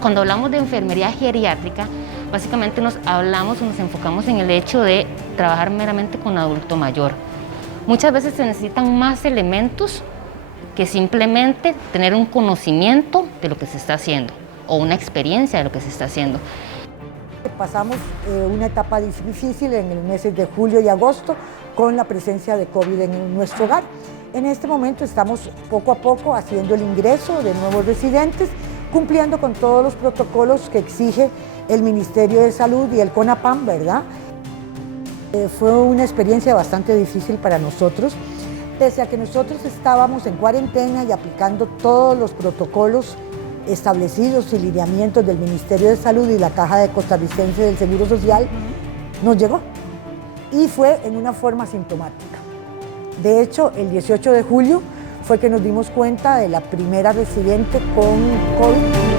Cuando hablamos de enfermería geriátrica, básicamente nos enfocamos en el hecho de trabajar meramente con adulto mayor. Muchas veces se necesitan más elementos que simplemente tener un conocimiento de lo que se está haciendo o una experiencia de lo que se está haciendo. Pasamos una etapa difícil en el meses de julio y agosto con la presencia de COVID en nuestro hogar. En este momento estamos poco a poco haciendo el ingreso de nuevos residentes, cumpliendo con todos los protocolos que exige el Ministerio de Salud y el CONAPAM, ¿verdad? Fue una experiencia bastante difícil para nosotros, pese a que nosotros estábamos en cuarentena y aplicando todos los protocolos establecidos y lineamientos del Ministerio de Salud y la Caja de Costarricense del Seguro Social, nos llegó y fue en una forma sintomática. De hecho, el 18 de julio fue que nos dimos cuenta de la primera residente con COVID.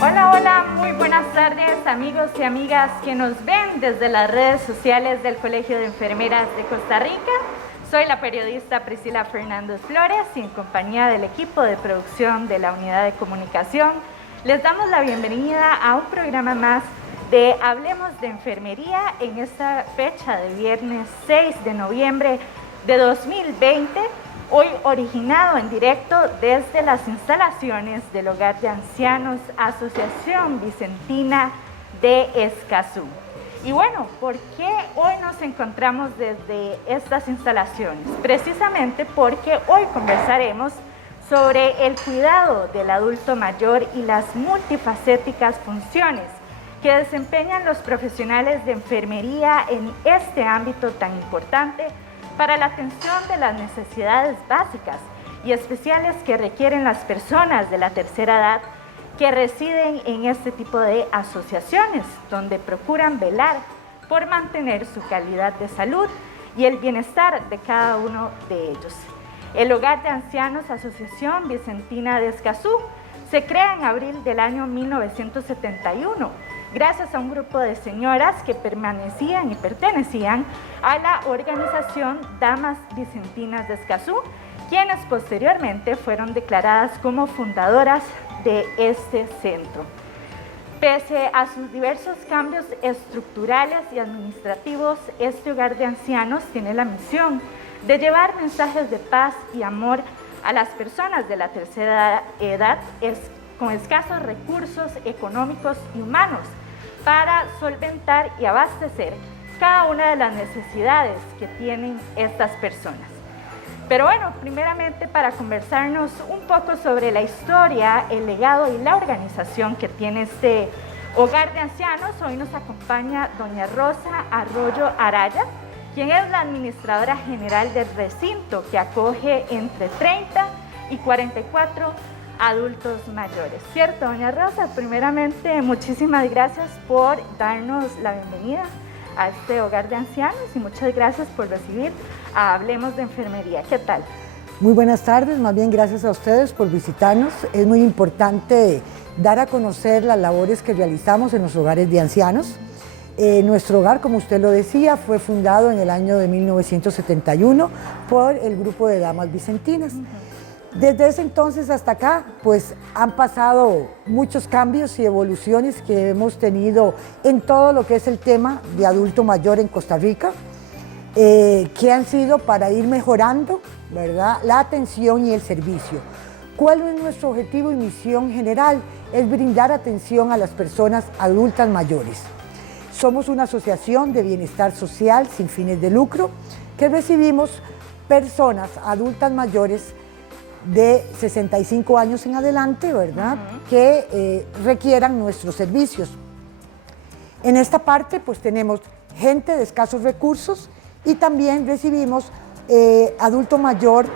Hola, muy buenas tardes amigos y amigas que nos ven desde las redes sociales del Colegio de Enfermeras de Costa Rica. Soy la periodista Priscila Fernández Flores y en compañía del equipo de producción de la Unidad de Comunicación les damos la bienvenida a un programa más de Hablemos de Enfermería en esta fecha de viernes 6 de noviembre de 2020. Hoy originado en directo desde las instalaciones del Hogar de Ancianos Asociación Vicentina de Escazú. Y bueno, ¿por qué hoy nos encontramos desde estas instalaciones? Precisamente porque hoy conversaremos sobre el cuidado del adulto mayor y las multifacéticas funciones que desempeñan los profesionales de enfermería en este ámbito tan importante para la atención de las necesidades básicas y especiales que requieren las personas de la tercera edad que residen en este tipo de asociaciones, donde procuran velar por mantener su calidad de salud y el bienestar de cada uno de ellos. El Hogar de Ancianos Asociación Vicentina de Escazú se crea en abril del año 1971, gracias a un grupo de señoras que pertenecían a la organización Damas Vicentinas de Escazú, quienes posteriormente fueron declaradas como fundadoras de este centro. Pese a sus diversos cambios estructurales y administrativos, este hogar de ancianos tiene la misión de llevar mensajes de paz y amor a las personas de la tercera edad con escasos recursos económicos y humanos para solventar y abastecer cada una de las necesidades que tienen estas personas. Pero bueno, primeramente para conversarnos un poco sobre la historia, el legado y la organización que tiene este hogar de ancianos, hoy nos acompaña doña Rosa Arroyo Araya, quien es la administradora general del recinto que acoge entre 30 y 44 adultos mayores. ¿Cierto, doña Rosa? Primeramente, muchísimas gracias por darnos la bienvenida a este hogar de ancianos y muchas gracias por recibir a Hablemos de Enfermería. ¿Qué tal? Muy buenas tardes, más bien gracias a ustedes por visitarnos. Es muy importante dar a conocer las labores que realizamos en los hogares de ancianos. Nuestro hogar, como usted lo decía, fue fundado en el año de 1971 por el grupo de Damas Vicentinas. Desde ese entonces hasta acá, pues han pasado muchos cambios y evoluciones que hemos tenido en todo lo que es el tema de adulto mayor en Costa Rica, que han sido para ir mejorando, ¿verdad?, la atención y el servicio. ¿Cuál es nuestro objetivo y misión general? Es brindar atención a las personas adultas mayores. Somos una asociación de bienestar social sin fines de lucro que recibimos personas adultas mayores de 65 años en adelante, ¿verdad? Que requieran nuestros servicios. En esta parte pues tenemos gente de escasos recursos y también recibimos adulto mayor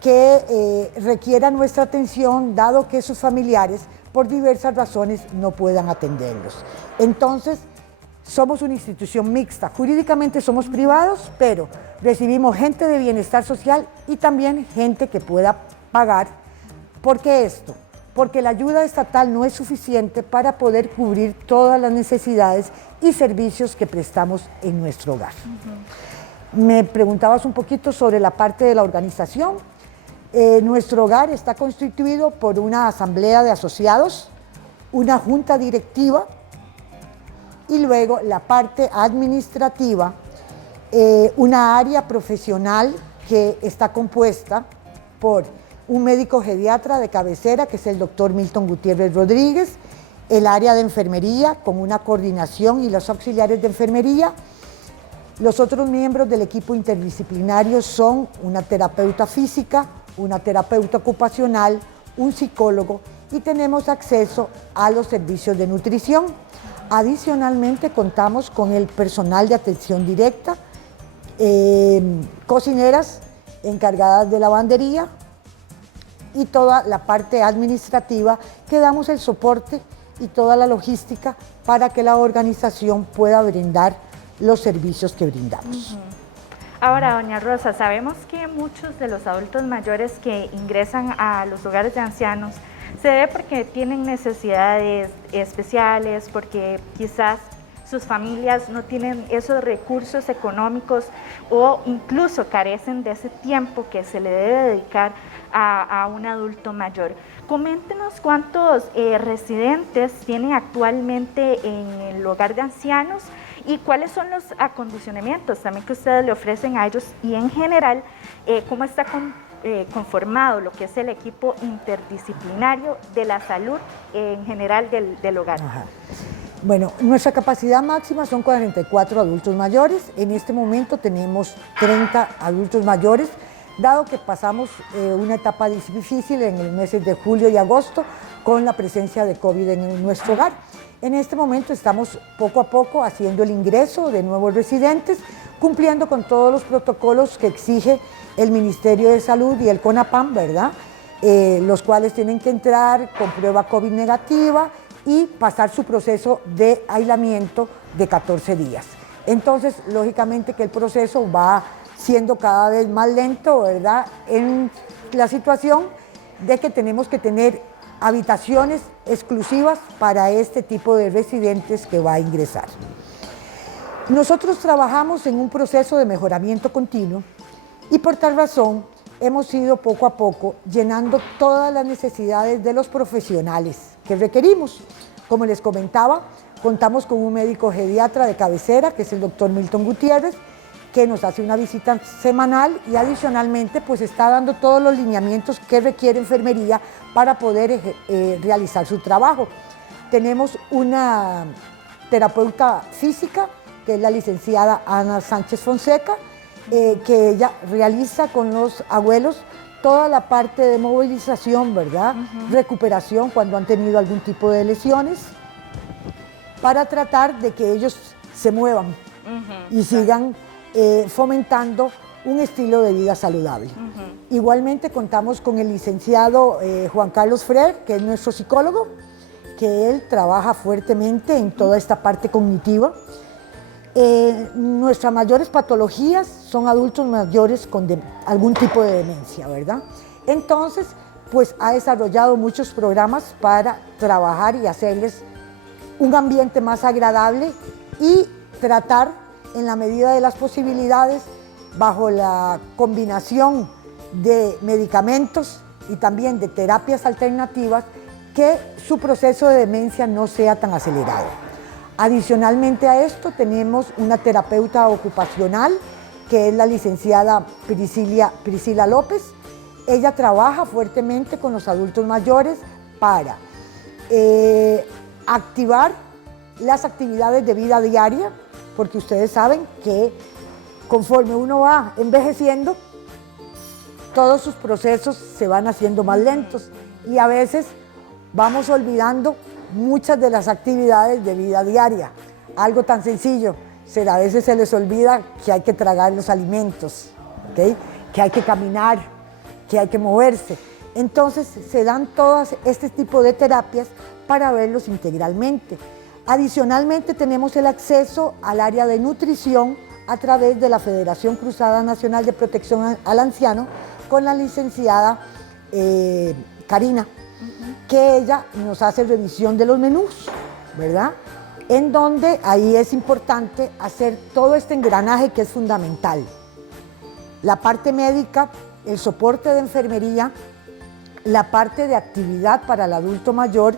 que requiera nuestra atención dado que sus familiares por diversas razones no puedan atenderlos. Entonces, somos una institución mixta. Jurídicamente somos privados, pero recibimos gente de bienestar social y también gente que pueda pagar. ¿Por qué esto? Porque la ayuda estatal no es suficiente para poder cubrir todas las necesidades y servicios que prestamos en nuestro hogar. Me preguntabas un poquito sobre la parte de la organización. Nuestro hogar está constituido por una asamblea de asociados, una junta directiva y luego la parte administrativa, una área profesional que está compuesta por un médico geriatra de cabecera, que es el doctor Milton Gutiérrez Rodríguez, el área de enfermería con una coordinación y los auxiliares de enfermería. Los otros miembros del equipo interdisciplinario son una terapeuta física, una terapeuta ocupacional, un psicólogo y tenemos acceso a los servicios de nutrición. Adicionalmente contamos con el personal de atención directa, cocineras encargadas de lavandería y toda la parte administrativa que damos el soporte y toda la logística para que la organización pueda brindar los servicios que brindamos. Ahora, doña Rosa, sabemos que muchos de los adultos mayores que ingresan a los hogares de ancianos se debe porque tienen necesidades especiales, porque quizás sus familias no tienen esos recursos económicos o incluso carecen de ese tiempo que se le debe dedicar a un adulto mayor. Coméntenos cuántos residentes tiene actualmente en el hogar de ancianos y cuáles son los acondicionamientos también que ustedes le ofrecen a ellos y en general cómo está conformado lo que es el equipo interdisciplinario de la salud en general del hogar. Bueno, nuestra capacidad máxima son 44 adultos mayores. En este momento tenemos 30 adultos mayores, dado que pasamos una etapa difícil en los meses de julio y agosto con la presencia de COVID en nuestro hogar. En este momento estamos poco a poco haciendo el ingreso de nuevos residentes, cumpliendo con todos los protocolos que exige el Ministerio de Salud y el CONAPAM, ¿verdad? Los cuales tienen que entrar con prueba COVID negativa y pasar su proceso de aislamiento de 14 días. Entonces, lógicamente que el proceso va siendo cada vez más lento, ¿verdad? En la situación de que tenemos que tener habitaciones exclusivas para este tipo de residentes que va a ingresar. Nosotros trabajamos en un proceso de mejoramiento continuo y por tal razón hemos ido poco a poco llenando todas las necesidades de los profesionales que requerimos. Como les comentaba, contamos con un médico geriatra de cabecera, que es el doctor Milton Gutiérrez, que nos hace una visita semanal y adicionalmente pues está dando todos los lineamientos que requiere enfermería para poder realizar su trabajo. Tenemos una terapeuta física, que es la licenciada Ana Sánchez Fonseca, que ella realiza con los abuelos toda la parte de movilización, ¿verdad? Recuperación cuando han tenido algún tipo de lesiones, para tratar de que ellos se muevan y sigan fomentando un estilo de vida saludable. Igualmente contamos con el licenciado Juan Carlos Frer, que es nuestro psicólogo, que él trabaja fuertemente en toda esta parte cognitiva. Nuestras mayores patologías son adultos mayores con algún tipo de demencia, ¿verdad? Entonces, pues ha desarrollado muchos programas para trabajar y hacerles un ambiente más agradable y tratar en la medida de las posibilidades, bajo la combinación de medicamentos y también de terapias alternativas, que su proceso de demencia no sea tan acelerado. Adicionalmente a esto tenemos una terapeuta ocupacional, que es la licenciada Priscila López, ella trabaja fuertemente con los adultos mayores para activar las actividades de vida diaria, porque ustedes saben que conforme uno va envejeciendo, todos sus procesos se van haciendo más lentos y a veces vamos olvidando muchas de las actividades de vida diaria. Algo tan sencillo, a veces se les olvida que hay que tragar los alimentos, ¿okay? Que hay que caminar, que hay que moverse. Entonces se dan todas este tipo de terapias para verlos integralmente. Adicionalmente tenemos el acceso al área de nutrición a través de la Federación Cruzada Nacional de Protección al Anciano con la licenciada Karina, que ella nos hace revisión de los menús, ¿verdad? En donde ahí es importante hacer todo este engranaje que es fundamental. La parte médica, el soporte de enfermería, la parte de actividad para el adulto mayor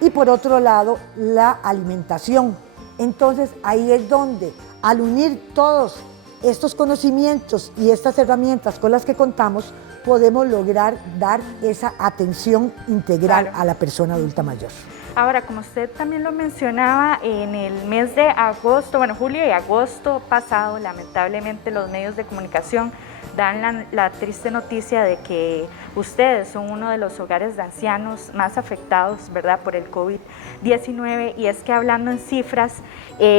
y por otro lado la alimentación. Entonces ahí es donde al unir todos estos conocimientos y estas herramientas con las que contamos podemos lograr dar esa atención integral a la persona adulta mayor. Ahora, como usted también lo mencionaba, en el mes de agosto, bueno, julio y agosto pasado, lamentablemente los medios de comunicación dan la triste noticia de que ustedes son uno de los hogares de ancianos más afectados, ¿verdad?, por el COVID-19, y es que hablando en cifras,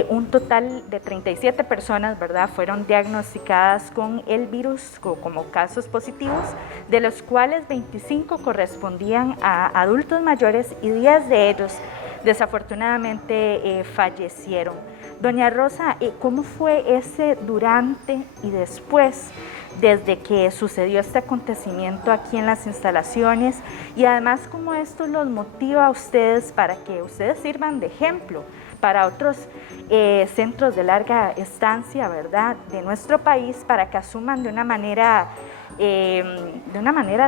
un total de 37 personas, ¿verdad?, fueron diagnosticadas con el virus como casos positivos, de los cuales 25 correspondían a adultos mayores y 10 de ellos desafortunadamente fallecieron. Doña Rosa, ¿cómo fue ese durante y después desde que sucedió este acontecimiento aquí en las instalaciones? Y además, ¿cómo esto los motiva a ustedes para que ustedes sirvan de ejemplo para otros centros de larga estancia, ¿verdad?, de nuestro país, para que asuman de una manera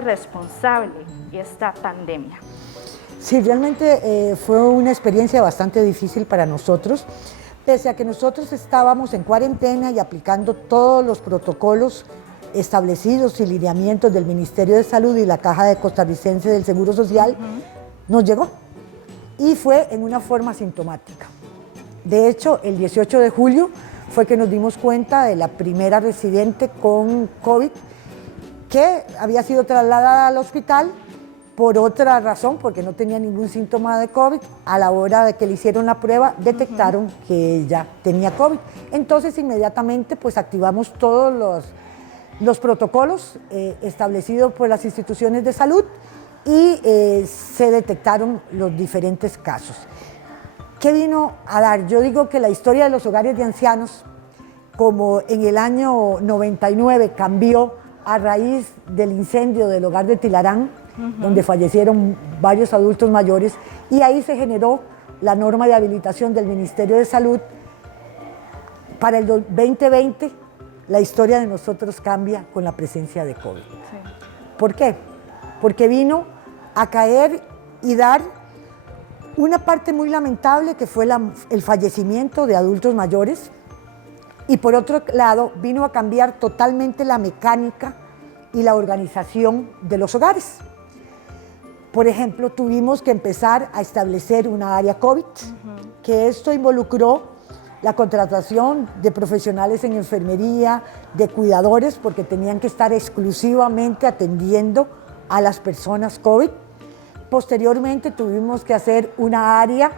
responsable esta pandemia? Sí, realmente fue una experiencia bastante difícil para nosotros, pese a que nosotros estábamos en cuarentena y aplicando todos los protocolos establecidos y lineamientos del Ministerio de Salud y la Caja de Costarricense del Seguro Social, nos llegó y fue en una forma sintomática. De hecho, el 18 de julio fue que nos dimos cuenta de la primera residente con COVID que había sido trasladada al hospital por otra razón, porque no tenía ningún síntoma de COVID. A la hora de que le hicieron la prueba, detectaron que ella tenía COVID. Entonces, inmediatamente, pues activamos todos los protocolos establecidos por las instituciones de salud y se detectaron los diferentes casos. ¿Qué vino a dar? Yo digo que la historia de los hogares de ancianos, como en el año 99 cambió a raíz del incendio del hogar de Tilarán, donde fallecieron varios adultos mayores, y ahí se generó la norma de habilitación del Ministerio de Salud. Para el 2020, la historia de nosotros cambia con la presencia de COVID. Sí. ¿Por qué? Porque vino a caer y dar una parte muy lamentable, que fue el fallecimiento de adultos mayores, y por otro lado vino a cambiar totalmente la mecánica y la organización de los hogares. Por ejemplo, tuvimos que empezar a establecer una área COVID, que esto involucró la contratación de profesionales en enfermería, de cuidadores, porque tenían que estar exclusivamente atendiendo a las personas COVID. Posteriormente tuvimos que hacer una área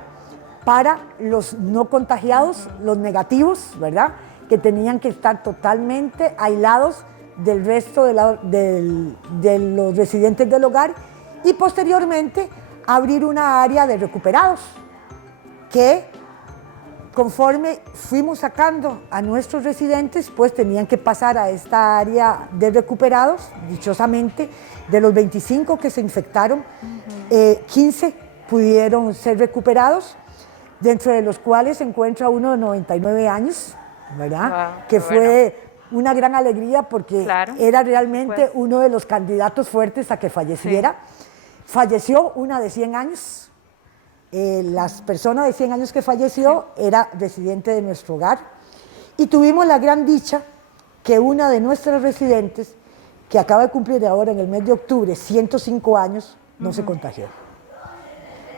para los no contagiados, los negativos, ¿verdad?, que tenían que estar totalmente aislados del resto de los residentes del hogar, y posteriormente abrir una área de recuperados, que conforme fuimos sacando a nuestros residentes, pues tenían que pasar a esta área de recuperados. Dichosamente, de los 25 que se infectaron, 15 pudieron ser recuperados, dentro de los cuales se encuentra uno de 99 años, ¿verdad? Wow, que fue una gran alegría, porque era realmente uno de los candidatos fuertes a que falleciera. Sí. Falleció una de 100 años. Las personas de 100 años que falleció era residente de nuestro hogar. Y tuvimos la gran dicha que una de nuestras residentes, que acaba de cumplir ahora en el mes de octubre 105 años, no se contagió.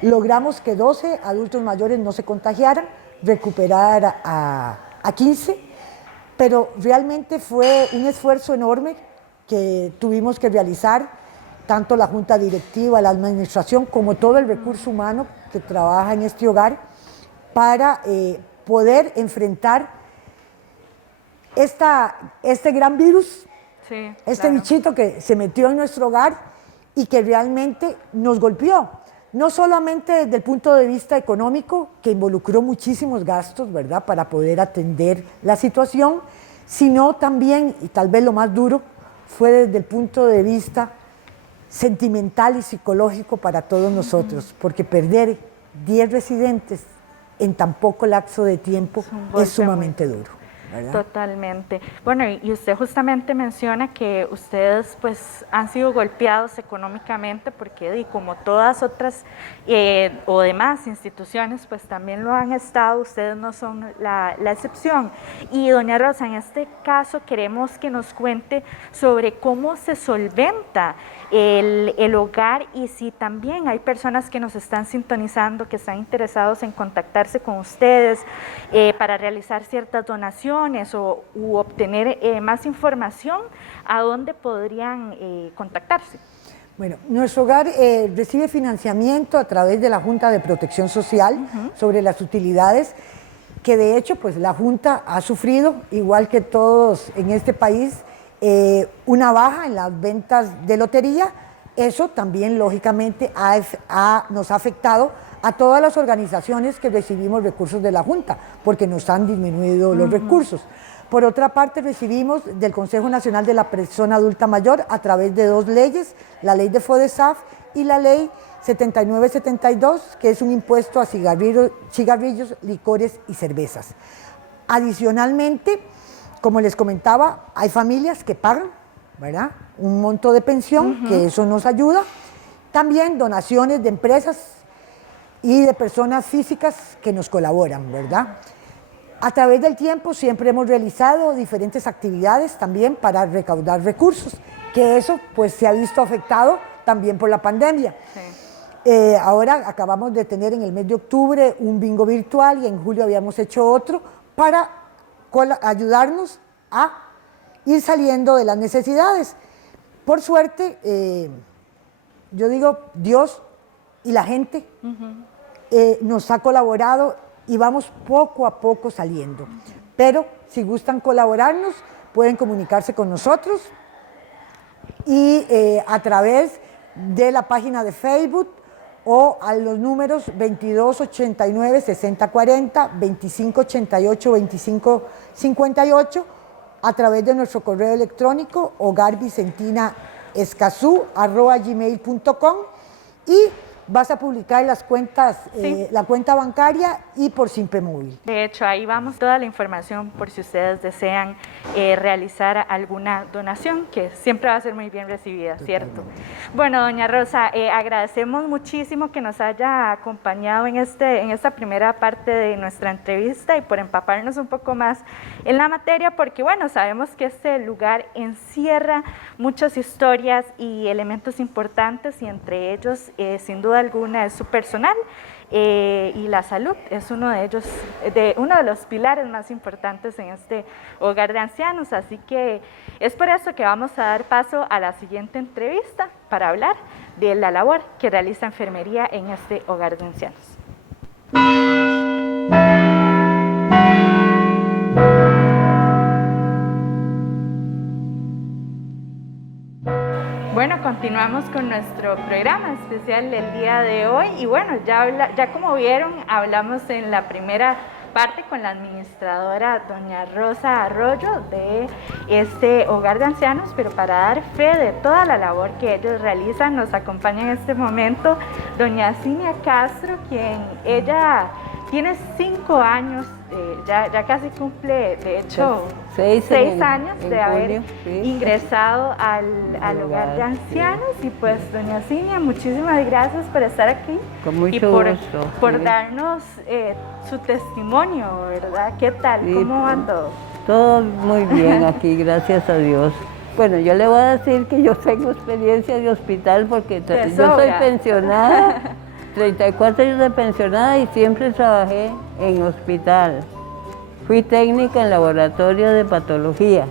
Logramos que 12 adultos mayores no se contagiaran, recuperar a 15, pero realmente fue un esfuerzo enorme que tuvimos que realizar, tanto la junta directiva, la administración, como todo el recurso humano que trabaja en este hogar, para poder enfrentar este gran virus, Sí, este bichito que se metió en nuestro hogar y que realmente nos golpeó. No solamente desde el punto de vista económico, que involucró muchísimos gastos, ¿verdad?, para poder atender la situación, sino también, y tal vez lo más duro, fue desde el punto de vista sentimental y psicológico para todos nosotros, porque perder 10 residentes en tan poco lapso de tiempo es sumamente duro, ¿verdad? Totalmente. Bueno, y usted justamente menciona que ustedes pues han sido golpeados económicamente porque como todas otras o demás instituciones pues también lo han estado, ustedes no son la excepción. Y doña Rosa, en este caso queremos que nos cuente sobre cómo se solventa el hogar y si también hay personas que nos están sintonizando, que están interesados en contactarse con ustedes para realizar ciertas donaciones u obtener más información, ¿a dónde podrían contactarse? Bueno, nuestro hogar recibe financiamiento a través de la Junta de Protección Social sobre las utilidades, que de hecho pues la Junta ha sufrido, igual que todos en este país, una baja en las ventas de lotería. Eso también lógicamente nos ha afectado a todas las organizaciones que recibimos recursos de la Junta, porque nos han disminuido los recursos. Por otra parte, recibimos del Consejo Nacional de la Persona Adulta Mayor a través de 2 leyes, la ley de FODESAF y la ley 7972, que es un impuesto a cigarrillos, licores y cervezas. Adicionalmente, como les comentaba, hay familias que pagan, ¿verdad?, un monto de pensión, que eso nos ayuda. También donaciones de empresas y de personas físicas que nos colaboran, ¿verdad? A través del tiempo siempre hemos realizado diferentes actividades también para recaudar recursos, que eso pues se ha visto afectado también por la pandemia. Sí. Ahora acabamos de tener en el mes de octubre un bingo virtual y en julio habíamos hecho otro para ayudarnos a ir saliendo de las necesidades. Por suerte, yo digo, Dios y la gente nos ha colaborado y vamos poco a poco saliendo. Pero si gustan colaborarnos, pueden comunicarse con nosotros y a través de la página de Facebook o a los números 2289-6040, 2588-2558, a través de nuestro correo electrónico hogarvicentinaescazú@gmail.com, y vas a publicar las cuentas, la cuenta bancaria y por Simpe Móvil. De hecho, ahí vamos toda la información por si ustedes desean realizar alguna donación, que siempre va a ser muy bien recibida, ¿cierto? Bueno, doña Rosa, agradecemos muchísimo que nos haya acompañado en esta primera parte de nuestra entrevista y por empaparnos un poco más en la materia, porque bueno, sabemos que este lugar encierra muchas historias y elementos importantes, y entre ellos, sin duda alguna, es su personal, y la salud es uno de ellos, uno de los pilares más importantes en este hogar de ancianos. Así que es por eso que vamos a dar paso a la siguiente entrevista para hablar de la labor que realiza enfermería en este hogar de ancianos. Bueno, continuamos con nuestro programa especial del día de hoy y bueno, ya como vieron, hablamos en la primera parte con la administradora doña Rosa Arroyo de este hogar de ancianos, pero para dar fe de toda la labor que ellos realizan, nos acompaña en este momento doña Cinia Castro, quien ella tiene 5 años, ya casi cumple, de hecho, 6 años de haber ingresado al hogar de ancianos. Y pues, doña Cinia, muchísimas gracias por estar aquí. Con mucho y gusto. por darnos su testimonio, ¿verdad? ¿Qué tal? Sí, ¿Cómo van todos? Todo muy bien aquí, gracias a Dios. Bueno, yo le voy a decir que yo tengo experiencia de hospital porque yo soy pensionada, 34 años de pensionada y siempre trabajé en hospital. Fui técnica en laboratorio de patología.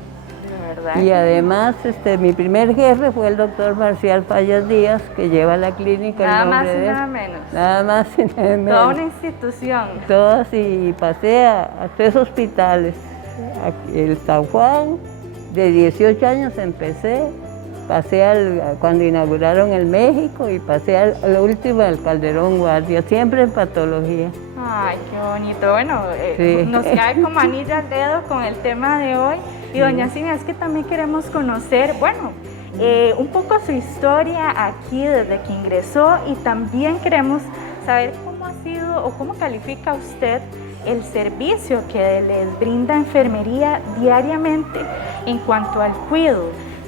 Y además, mi primer jefe fue el doctor Marcial Fallas Díaz, que lleva la clínica. Nada más y nada menos. Nada más y nada menos. Toda una institución. Todas, y pasé a 3 hospitales. El San Juan, de 18 años empecé, pasé cuando inauguraron el México y pasé a la última, al Calderón Guardia, siempre en patología. Ay, qué bonito. Bueno, Sí. nos cae como anillo al dedo con el tema de hoy. Y doña Cinia, es que también queremos conocer, bueno, un poco su historia aquí desde que ingresó y también queremos saber cómo ha sido o cómo califica usted el servicio que les brinda enfermería diariamente en cuanto al cuidado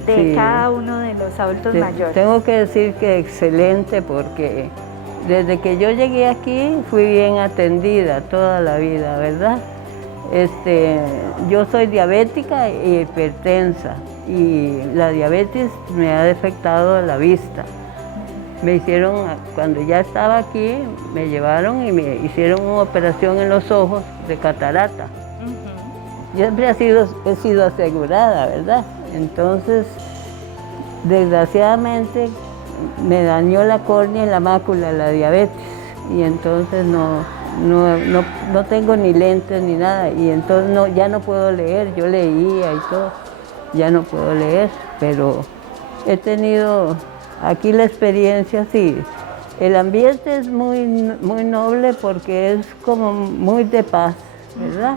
de cada uno de los adultos mayores. Tengo que decir que excelente, porque desde que yo llegué aquí fui bien atendida toda la vida, ¿verdad? Yo soy diabética e hipertensa y la diabetes me ha afectado la vista. Me hicieron, cuando ya estaba aquí, me llevaron y me hicieron una operación en los ojos de catarata. Siempre he sido asegurada, ¿verdad? Entonces, desgraciadamente, me dañó la córnea y la mácula, la diabetes, y entonces no tengo ni lentes ni nada, y entonces ya no puedo leer. Yo leía y todo, ya no puedo leer, pero he tenido aquí la experiencia, sí. El ambiente es muy noble porque es como muy de paz, ¿verdad?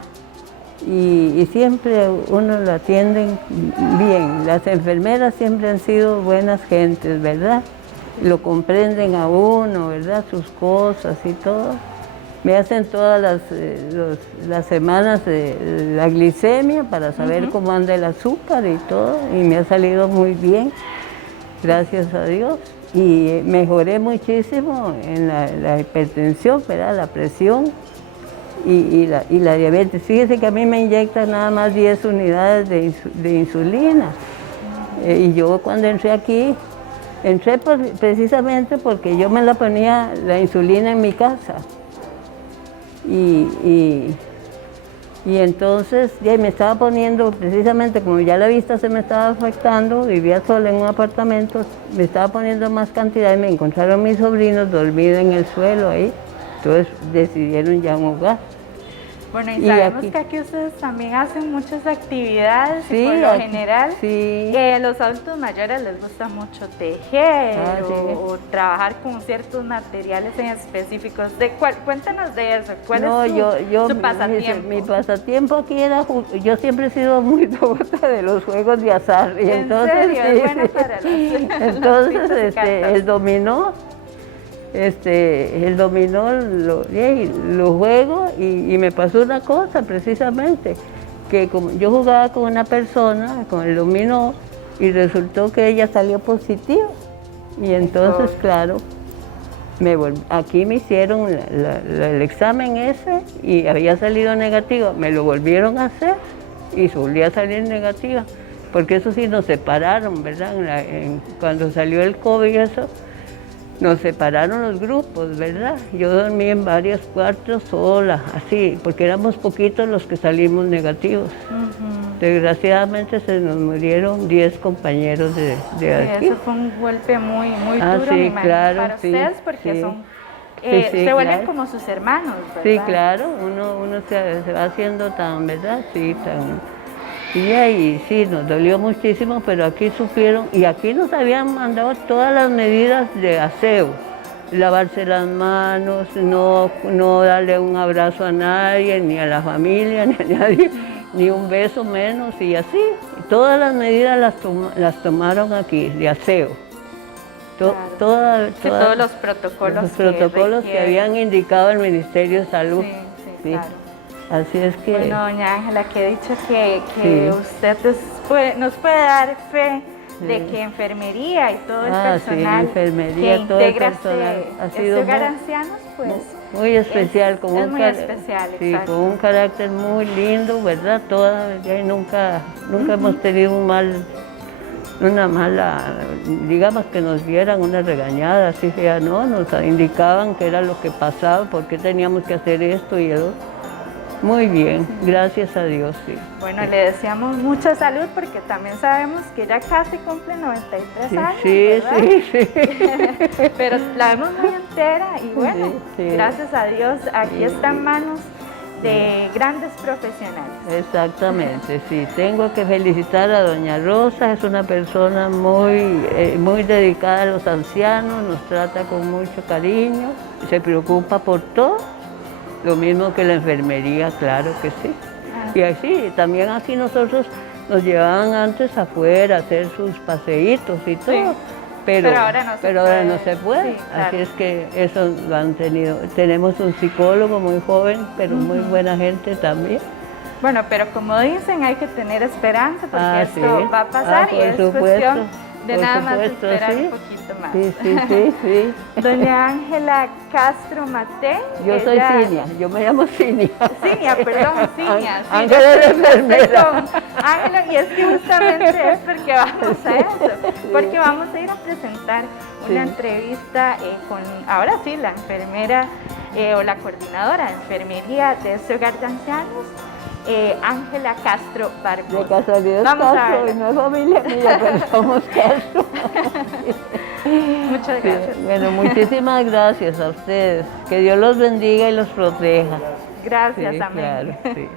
Y siempre uno lo atienden bien. Las enfermeras siempre han sido buenas gentes, ¿verdad? Lo comprenden a uno, ¿verdad? Sus cosas y todo. Me hacen todas las semanas la glicemia para saber cómo anda el azúcar y todo, y me ha salido muy bien, gracias a Dios. Y mejoré muchísimo en la hipertensión, ¿verdad? La presión y la diabetes. Fíjese que a mí me inyectan nada más 10 unidades de insulina. Y yo cuando entré aquí, entré precisamente porque yo me la ponía la insulina en mi casa. Y entonces ya me estaba poniendo, precisamente como ya la vista se me estaba afectando, vivía sola en un apartamento, me estaba poniendo más cantidad y me encontraron mis sobrinos dormidos en el suelo ahí, entonces decidieron ya mugar. Bueno, y sabemos que aquí ustedes también hacen muchas actividades, sí, y por lo general sí. A los adultos mayores les gusta mucho tejer o trabajar con ciertos materiales en específicos. Cuéntanos de eso, ¿cuál es su pasatiempo? Mi pasatiempo aquí era, yo siempre he sido muy devota de los juegos de azar. Y ¿En serio? Es bueno para entonces el dominó. El dominó lo juego y me pasó una cosa precisamente, que como yo jugaba con una persona, con el dominó, y resultó que ella salió positiva. Y entonces, claro, aquí me hicieron el examen ese y había salido negativa, me lo volvieron a hacer y volvió a salir negativa, porque eso sí nos separaron, ¿verdad? Cuando salió el COVID y eso, nos separaron los grupos, ¿verdad? Yo dormí en varios cuartos sola, así, porque éramos poquitos los que salimos negativos. Desgraciadamente se nos murieron 10 compañeros de aquí. Eso fue un golpe muy duro, sí, claro, para ustedes, porque son, se se vuelven claro. como sus hermanos, ¿verdad? Sí, claro, uno se va haciendo tan, ¿verdad? Sí, tan... Y ahí sí, nos dolió muchísimo, pero aquí supieron, y aquí nos habían mandado todas las medidas de aseo, lavarse las manos, no darle un abrazo a nadie, ni a la familia, ni a nadie, ni un beso menos, y así. Todas las medidas las tomaron aquí, de aseo. Claro. Todos los protocolos, que habían indicado el Ministerio de Salud. Sí. Claro. Así es que... Bueno, doña Ángela, que he dicho que usted nos puede dar fe de que enfermería y todo el personal que integra este hogar de ancianos, pues... Muy especial, es muy especial, sí, con un carácter muy lindo, ¿verdad? Nunca hemos tenido un una mala, digamos que nos dieran una regañada, así sea, no, nos indicaban qué era lo que pasaba, por qué teníamos que hacer esto y eso. Muy bien, gracias a Dios, sí. Bueno, le deseamos mucha salud porque también sabemos que ya casi cumple 93 Sí, años, sí, ¿verdad? sí. Pero la vemos muy entera y bueno, Sí, sí. gracias a Dios aquí está en manos de grandes profesionales. Exactamente, sí. Tengo que felicitar a doña Rosa, es una persona muy dedicada a los ancianos, nos trata con mucho cariño, se preocupa por todo, lo mismo que la enfermería, claro que sí. Y así, también aquí nosotros nos llevaban antes afuera a hacer sus paseitos y todo. Sí. Pero ahora no se pero ahora puede. no se puede, Sí, claro. así es que eso lo han tenido. Tenemos un psicólogo muy joven, pero muy buena gente también. Bueno, pero como dicen, hay que tener esperanza porque esto sí. va a pasar y por es supuesto, cuestión de por nada más supuesto, esperar sí. un poquito más. Sí, sí, sí, sí. Doña Ángela Castro Mate. Yo soy Cinia, yo me llamo Cinia. Cinia, perdón, Cinia. Sí, Ángela es enfermera. Ángela, y es que justamente es porque vamos a eso, porque vamos a ir a presentar una entrevista con, ahora sí, la enfermera o la coordinadora de enfermería de este hogar de ancianos, Ángela Castro Barbosa. De casualidad Vamos a Castro, verla. y no es familia mía, pero somos Castro. Muchas gracias. Bueno, muchísimas gracias a ustedes. Que Dios los bendiga y los proteja. Gracias, Sí, amén. claro, sí.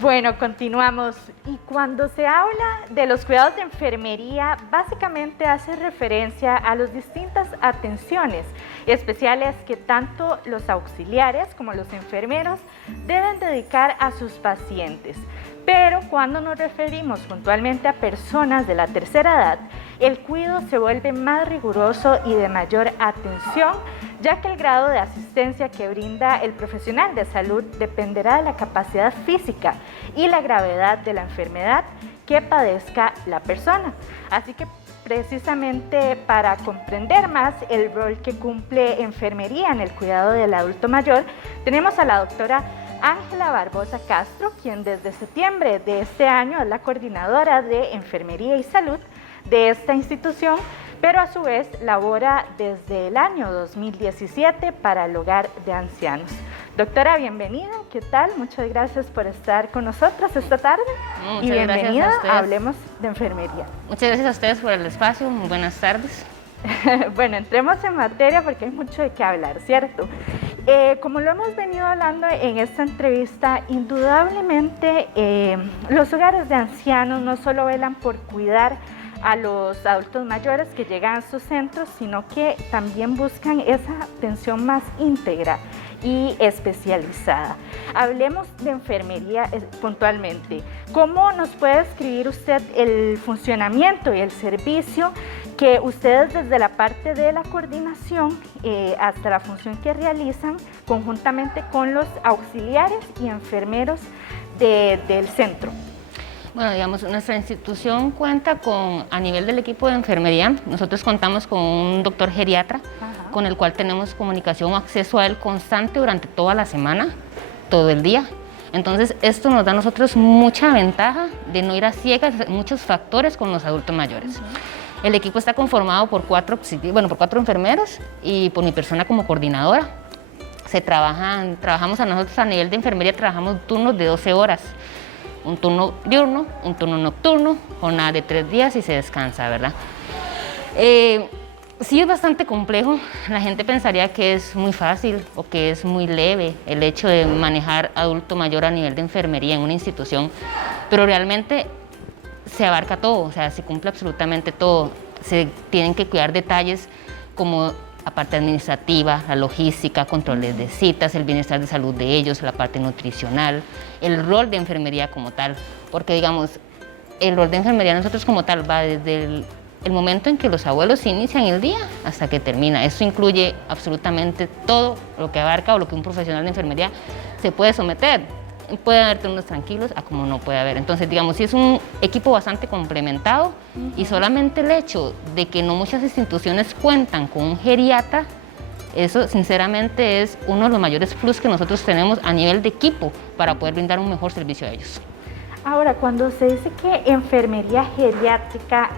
Bueno, continuamos. Y cuando se habla de los cuidados de enfermería, básicamente hace referencia a las distintas atenciones especiales que tanto los auxiliares como los enfermeros deben dedicar a sus pacientes. Pero cuando nos referimos puntualmente a personas de la tercera edad, el cuidado se vuelve más riguroso y de mayor atención, ya que el grado de asistencia que brinda el profesional de salud dependerá de la capacidad física y la gravedad de la enfermedad que padezca la persona. Así que precisamente para comprender más el rol que cumple enfermería en el cuidado del adulto mayor, tenemos a la doctora Ángela Barbosa Castro, quien desde septiembre de este año es la coordinadora de Enfermería y Salud de esta institución, pero a su vez labora desde el año 2017 para el hogar de ancianos. Doctora, bienvenida, ¿qué tal? Muchas gracias por estar con nosotros esta tarde. Muchas y bienvenida gracias a ustedes. a Hablemos de Enfermería. Muchas gracias a ustedes por el espacio, muy buenas tardes. Bueno, entremos en materia porque hay mucho de qué hablar, ¿cierto? Como lo hemos venido hablando en esta entrevista, indudablemente los hogares de ancianos no solo velan por cuidar a los adultos mayores que llegan a sus centros, sino que también buscan esa atención más íntegra y especializada. Hablemos de enfermería puntualmente. ¿Cómo nos puede describir usted el funcionamiento y el servicio que ustedes desde la parte de la coordinación hasta la función que realizan conjuntamente con los auxiliares y enfermeros del centro? Bueno, digamos, nuestra institución cuenta con, a nivel del equipo de enfermería, nosotros contamos con un doctor geriatra, con el cual tenemos comunicación o acceso a él constante durante toda la semana, todo el día. Entonces, esto nos da a nosotros mucha ventaja de no ir a ciegas muchos factores con los adultos mayores. El equipo está conformado por cuatro enfermeros y por mi persona como coordinadora. Trabajamos a nosotros a nivel de enfermería, trabajamos turnos de 12 horas. Un turno diurno, un turno nocturno, jornada de 3 días y se descansa, ¿verdad? Sí es bastante complejo, la gente pensaría que es muy fácil o que es muy leve el hecho de manejar adulto mayor a nivel de enfermería en una institución, pero realmente se abarca todo, o sea, se cumple absolutamente todo. Se tienen que cuidar detalles como la parte administrativa, la logística, controles de citas, el bienestar de salud de ellos, la parte nutricional, el rol de enfermería como tal, porque digamos, el rol de enfermería nosotros como tal va desde el momento en que los abuelos inician el día hasta que termina. Esto incluye absolutamente todo lo que abarca o lo que un profesional de enfermería se puede someter. puede haber turnos tranquilos a como no puede haber. Entonces, digamos, sí es un equipo bastante complementado y solamente el hecho de que no muchas instituciones cuentan con un geriatra, eso sinceramente es uno de los mayores plus que nosotros tenemos a nivel de equipo para poder brindar un mejor servicio a ellos. Ahora, cuando se dice que enfermería geriátrica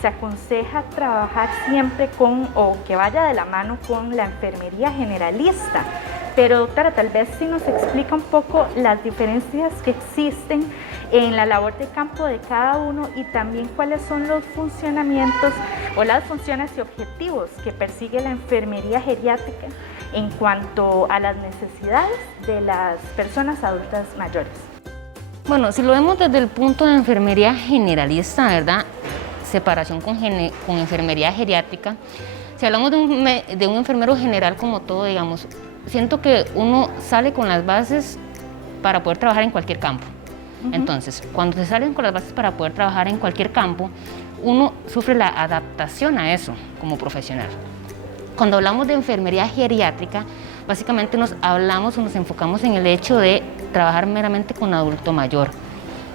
se aconseja trabajar siempre con, o que vaya de la mano con la enfermería generalista, pero doctora, tal vez si nos explica un poco las diferencias que existen en la labor de campo de cada uno y también cuáles son los funcionamientos o las funciones y objetivos que persigue la enfermería geriátrica en cuanto a las necesidades de las personas adultas mayores. Bueno, si lo vemos desde el punto de enfermería generalista, ¿verdad? Separación con enfermería geriátrica. Si hablamos de un enfermero general como todo, digamos, siento que uno sale con las bases para poder trabajar en cualquier campo. Entonces, cuando se salen con las bases para poder trabajar en cualquier campo, uno sufre la adaptación a eso como profesional. Cuando hablamos de enfermería geriátrica, básicamente nos enfocamos en el hecho de trabajar meramente con adulto mayor.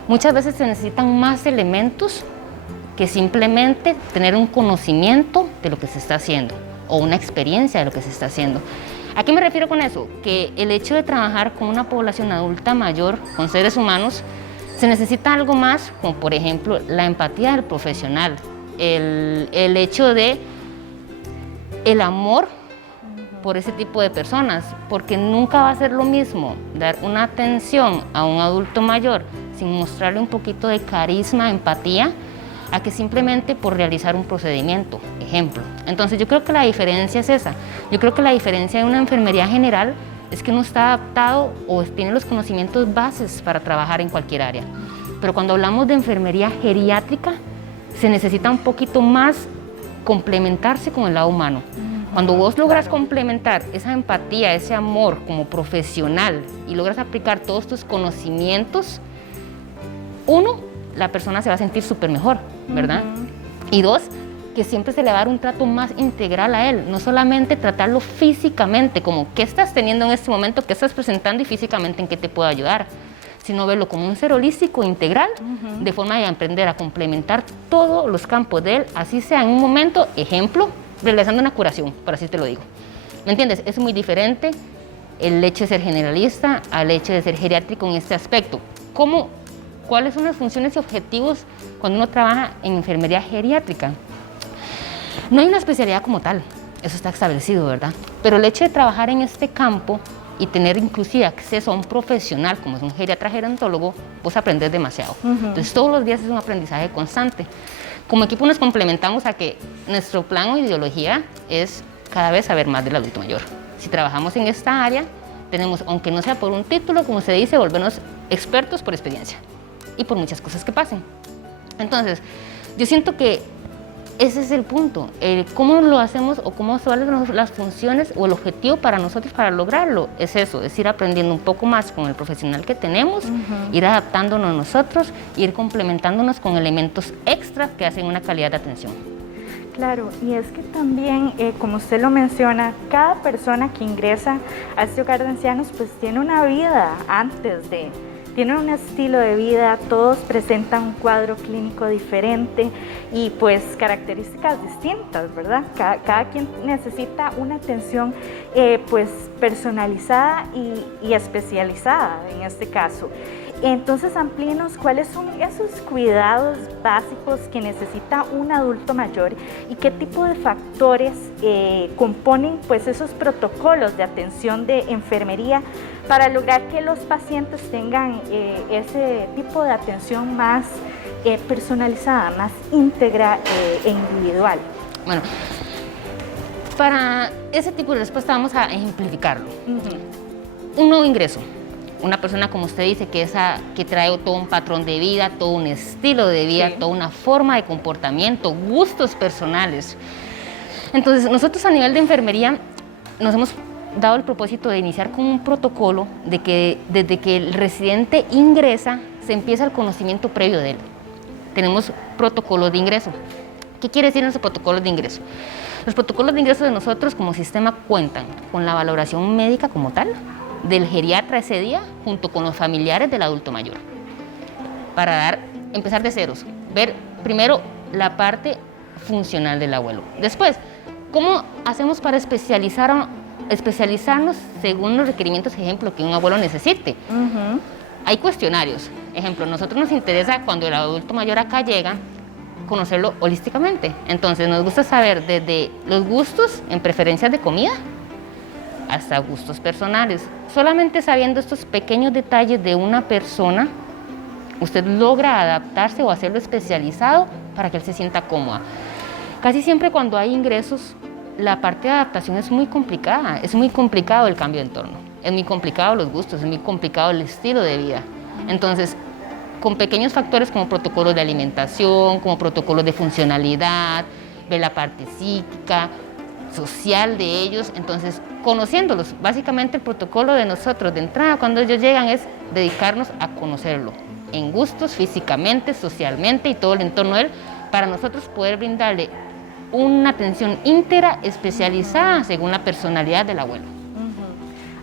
Muchas veces se necesitan más elementos que simplemente tener un conocimiento de lo que se está haciendo o una experiencia de lo que se está haciendo. ¿A qué me refiero con eso? Que el hecho de trabajar con una población adulta mayor, con seres humanos, se necesita algo más, como por ejemplo la empatía del profesional, el hecho de el amor por ese tipo de personas, porque nunca va a ser lo mismo dar una atención a un adulto mayor sin mostrarle un poquito de carisma, empatía, a que simplemente por realizar un procedimiento, ejemplo. Entonces yo creo que la diferencia es esa. Yo creo que la diferencia de una enfermería general es que no está adaptado o tiene los conocimientos bases para trabajar en cualquier área. Pero cuando hablamos de enfermería geriátrica, se necesita un poquito más complementarse con el lado humano. Cuando vos logras complementar esa empatía, ese amor como profesional y logras aplicar todos tus conocimientos, uno, la persona se va a sentir súper mejor, ¿verdad? Y dos, que siempre se le va a dar un trato más integral a él, no solamente tratarlo físicamente, como qué estás teniendo en este momento, qué estás presentando y físicamente en qué te puedo ayudar, sino verlo como un ser holístico integral, de forma de aprender a complementar todos los campos de él, así sea en un momento, ejemplo, realizando una curación, por así te lo digo. ¿Me entiendes? Es muy diferente el hecho de ser generalista al hecho de ser geriátrico en este aspecto. ¿Cuáles son las funciones y objetivos cuando uno trabaja en enfermería geriátrica? No hay una especialidad como tal, eso está establecido, ¿verdad? Pero el hecho de trabajar en este campo y tener inclusive acceso a un profesional como es un geriatra gerontólogo, vos aprendes demasiado. Entonces todos los días es un aprendizaje constante. Como equipo nos complementamos a que nuestro plan o ideología es cada vez saber más del adulto mayor. Si trabajamos en esta área, tenemos, aunque no sea por un título, como se dice, volvernos expertos por experiencia y por muchas cosas que pasen. Entonces, yo siento que ese es el punto, cómo lo hacemos o cómo son las funciones o el objetivo para nosotros para lograrlo, es eso, es ir aprendiendo un poco más con el profesional que tenemos, ir adaptándonos nosotros, ir complementándonos con elementos extra que hacen una calidad de atención. Claro, y es que también, como usted lo menciona, cada persona que ingresa a este hogar de ancianos pues tiene una vida antes de... Tienen un estilo de vida, todos presentan un cuadro clínico diferente y pues características distintas, ¿verdad? Cada quien necesita una atención pues personalizada y especializada en este caso. Entonces, amplíenos cuáles son esos cuidados básicos que necesita un adulto mayor y qué tipo de factores componen pues esos protocolos de atención de enfermería para lograr que los pacientes tengan ese tipo de atención más personalizada, más íntegra e individual. Bueno, para ese tipo de respuesta vamos a ejemplificarlo. Un nuevo ingreso. Una persona, como usted dice, que trae todo un patrón de vida, todo un estilo de vida, toda una forma de comportamiento, gustos personales. Entonces, nosotros a nivel de enfermería nos hemos dado el propósito de iniciar con un protocolo de que desde que el residente ingresa, se empieza el conocimiento previo de él. Tenemos protocolos de ingreso. ¿Qué quiere decir nuestros protocolos de ingreso? Los protocolos de ingreso de nosotros como sistema cuentan con la valoración médica como tal, del geriatra ese día junto con los familiares del adulto mayor, para empezar de ceros, ver primero la parte funcional del abuelo. Después, ¿cómo hacemos para especializarnos según los requerimientos, ejemplo, que un abuelo necesite? Hay cuestionarios. Ejemplo, nosotros nos interesa cuando el adulto mayor acá llega, conocerlo holísticamente. Entonces, nos gusta saber desde los gustos en preferencias de comida hasta gustos personales. Solamente sabiendo estos pequeños detalles de una persona, usted logra adaptarse o hacerlo especializado para que él se sienta cómoda. Casi siempre cuando hay ingresos, la parte de adaptación es muy complicada. Es muy complicado el cambio de entorno. Es muy complicado los gustos, es muy complicado el estilo de vida. Entonces, con pequeños factores como protocolos de alimentación, como protocolos de funcionalidad, ver la parte psíquica, social de ellos, entonces conociéndolos. Básicamente el protocolo de nosotros de entrada cuando ellos llegan es dedicarnos a conocerlo, en gustos, físicamente, socialmente y todo el entorno de él, para nosotros poder brindarle una atención íntegra, especializada según la personalidad del abuelo.